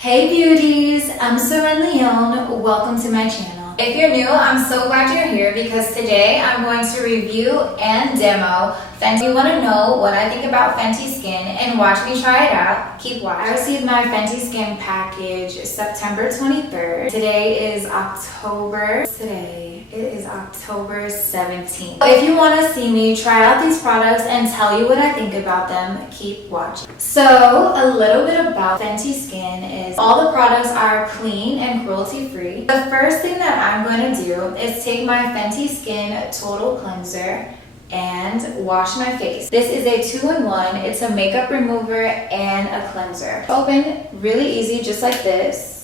Hey beauties, I'm Serum Leon. Welcome to my channel. If you're new, I'm so glad you're here because today I'm going to review and demo Fenty. If you want to know what I think about Fenty Skin and watch me try it out, keep watching. I received my Fenty Skin package September 23rd. Today is October 17th. If you want to see me try out these products and tell you what I think about them, keep watching. So, a little bit about Fenty Skin is all the products are clean and cruelty free. The first thing that I'm going to do is take my Fenty Skin Total Cleanser and wash my face. This is a 2-in-1. It's a makeup remover and a cleanser. Open really easy, just like this.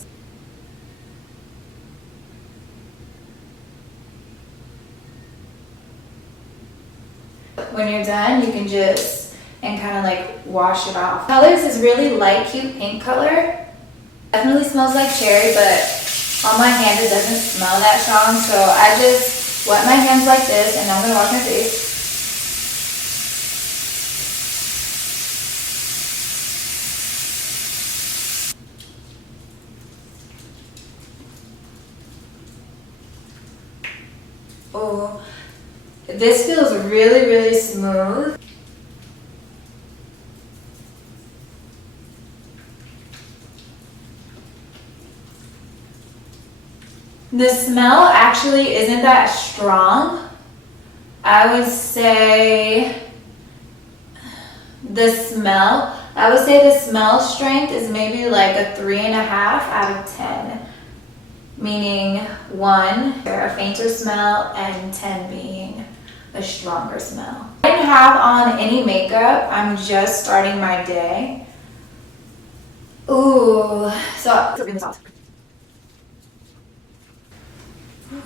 When you're done, you can just kind of like wash it off. Colors is really light, cute pink color. Definitely smells like cherry, but on my hand it doesn't smell that strong. So I just wet my hands like this, and I'm gonna wash my face. Oh, this feels really, really smooth. The smell actually isn't that strong. I would say the smell strength is maybe like a 3.5 out of 10. Meaning 1, a fainter smell, and 10 being a stronger smell. I didn't have on any makeup. I'm just starting my day. Ooh, so really soft.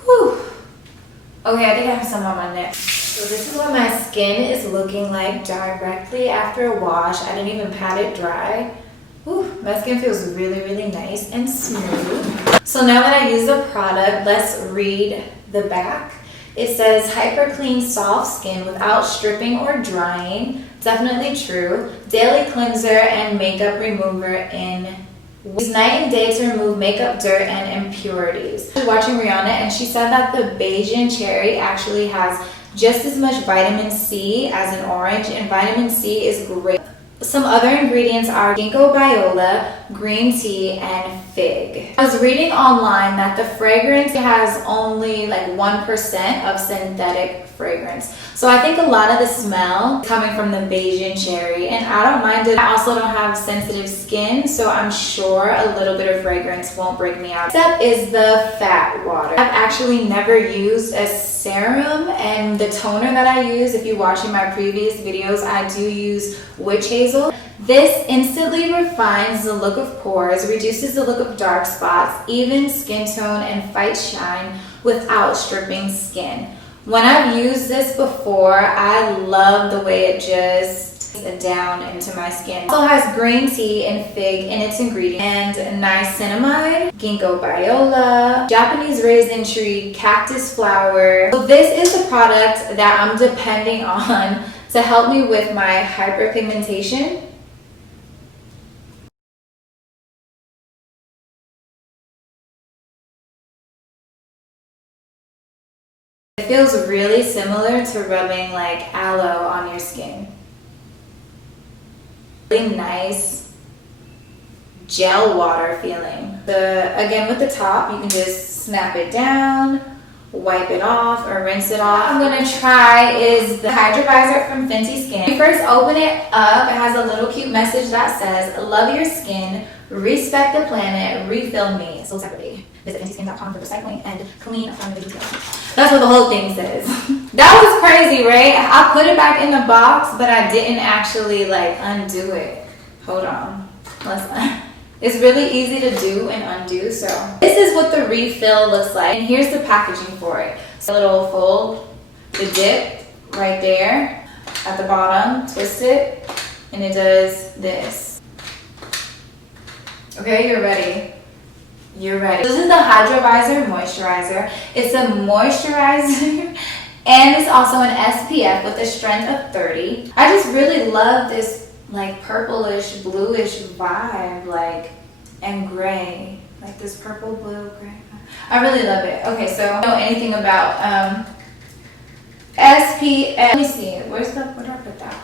Whew. Okay, I think I have some on my neck. So this is what my skin is looking like directly after a wash. I didn't even pat it dry. Ooh, my skin feels really, really nice and smooth. So now that I use the product, let's read the back. It says hyper clean soft skin without stripping or drying. Definitely true. Daily cleanser and makeup remover in use night and day to remove makeup dirt and impurities. I was watching Rihanna and she said that the Bayesian cherry actually has just as much vitamin C as an orange, and vitamin C is great. Some other ingredients are ginkgo biloba, green tea, and fig. I was reading online that the fragrance has only like 1% of synthetic fragrance. So I think a lot of the smell is coming from the Bayesian cherry, and I don't mind it. I also don't have sensitive skin, so I'm sure a little bit of fragrance won't break me out. Next up is the fat water. I've actually never used a serum, and the toner that I use, if you're watching my previous videos, I do use witch hazel. This instantly refines the look of pores, reduces the look of dark spots, evens skin tone, and fights shine without stripping skin. When I've used this before, I love the way it just down into my skin. It also has green tea and fig in its ingredients, and niacinamide, ginkgo biloba, Japanese raisin tree, cactus flower. So this is the product that I'm depending on to help me with my hyperpigmentation. It feels really similar to rubbing like aloe on your skin. Really nice gel water feeling. Again, with the top, you can just snap it down, wipe it off, or rinse it off. What I'm gonna try is the Hydra Vizor from Fenty Skin. When you first open it up, it has a little cute message that says, "Love your skin, respect the planet, refill me." So separately. Visit FentySkin.com for recycling and clean from the details. That's what the whole thing says. That was crazy, right? I put it back in the box, but I didn't actually like undo it. Hold on. Listen. It's really easy to do and undo. So this is what the refill looks like. And here's the packaging for it. So a little fold, the dip right there at the bottom, twist it, and it does this. Okay, you're ready. You're ready. This is the Hydra Vizor Moisturizer. It's a moisturizer and it's also an SPF with a strength of 30. I just really love this like purplish, bluish vibe. Like, and gray, like this purple, blue, gray. I really love it. Okay, so I don't know anything about SPF. Let me see, where do I put that?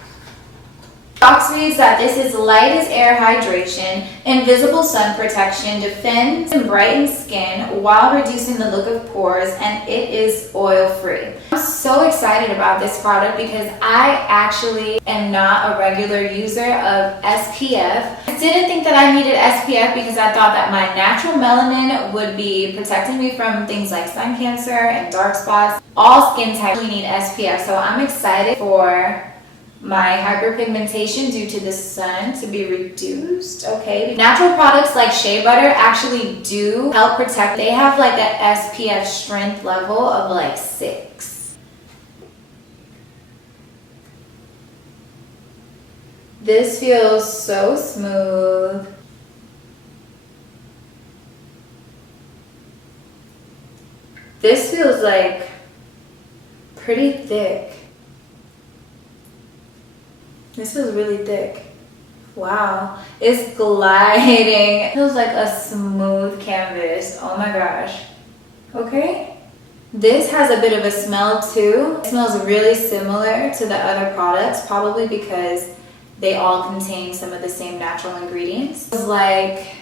Box reads that this is light as air hydration, invisible sun protection, defends and brightens skin while reducing the look of pores, and it is oil free. I'm so excited about this product because I actually am not a regular user of SPF. I didn't think that I needed SPF because I thought that my natural melanin would be protecting me from things like sun cancer and dark spots. All skin types need SPF, so I'm excited for my hyperpigmentation due to the sun to be reduced. Okay, natural products like shea butter actually do help protect. They have like a SPF strength level of like 6. This feels so smooth. This feels like pretty thick. This feels really thick. Wow, it's gliding. It feels like a smooth canvas. Oh my gosh. Okay. This has a bit of a smell too. It smells really similar to the other products, probably because they all contain some of the same natural ingredients. It's like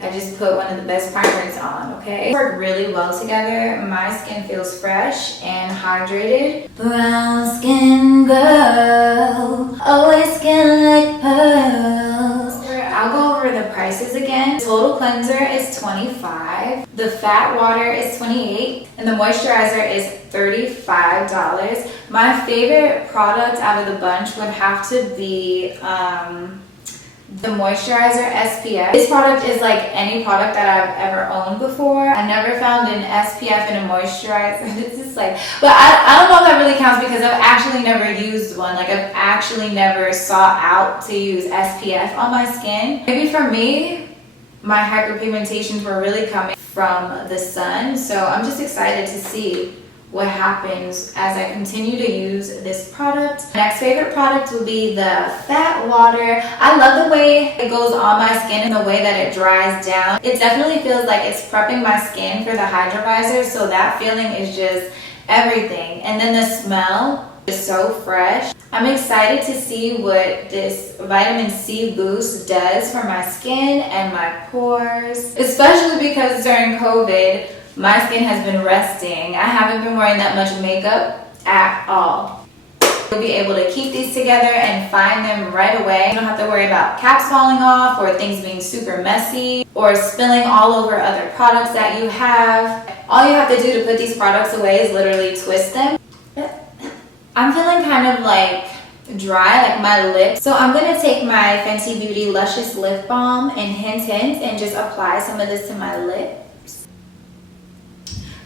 I just put one of the best primers on, okay? They work really well together. My skin feels fresh and hydrated. Brown skin girl, always skin like pearls. I'll go over the prices again. The total cleanser is $25. The fat water is $28. And the moisturizer is $35. My favorite product out of the bunch would have to be the moisturizer SPF. This product is like any product that I've ever owned before. I never found an SPF and a moisturizer. It's just like, but I don't know if that really counts because I've actually never used one. Like I've actually never sought out to use SPF on my skin. Maybe for me, my hyperpigmentations were really coming from the sun. So I'm just excited to see what happens as I continue to use this product. Next favorite product will be the fat water. I love the way it goes on my skin and the way that it dries down. It definitely feels like it's prepping my skin for the Hydra, so that feeling is just everything. And then the smell is so fresh. I'm excited to see what this vitamin C boost does for my skin and my pores, especially because during COVID, my skin has been resting. I haven't been wearing that much makeup at all. You'll be able to keep these together and find them right away. You don't have to worry about caps falling off or things being super messy or spilling all over other products that you have. All you have to do to put these products away is literally twist them. I'm feeling kind of like dry, like my lips. So I'm gonna take my Fenty Beauty Luscious Lip Balm in Hint and just apply some of this to my lips.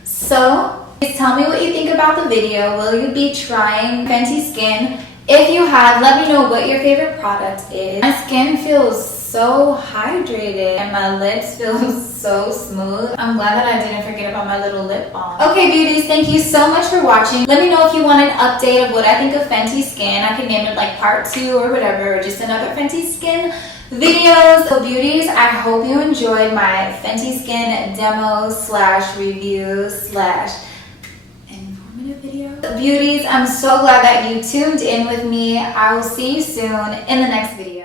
So, please tell me what you think about the video. Will you be trying Fenty Skin? If you have, let me know what your favorite product is. My skin feels so hydrated and my lips feel so smooth. I'm glad that I didn't forget about my little lip balm. Okay, beauties, thank you so much for watching. Let me know if you want an update of what I think of Fenty Skin. I can name it like part 2 or whatever, or just another Fenty Skin videos. So beauties, I hope you enjoyed my Fenty Skin demo / review / informative video. Beauties, I'm so glad that you tuned in with me. I will see you soon in the next video.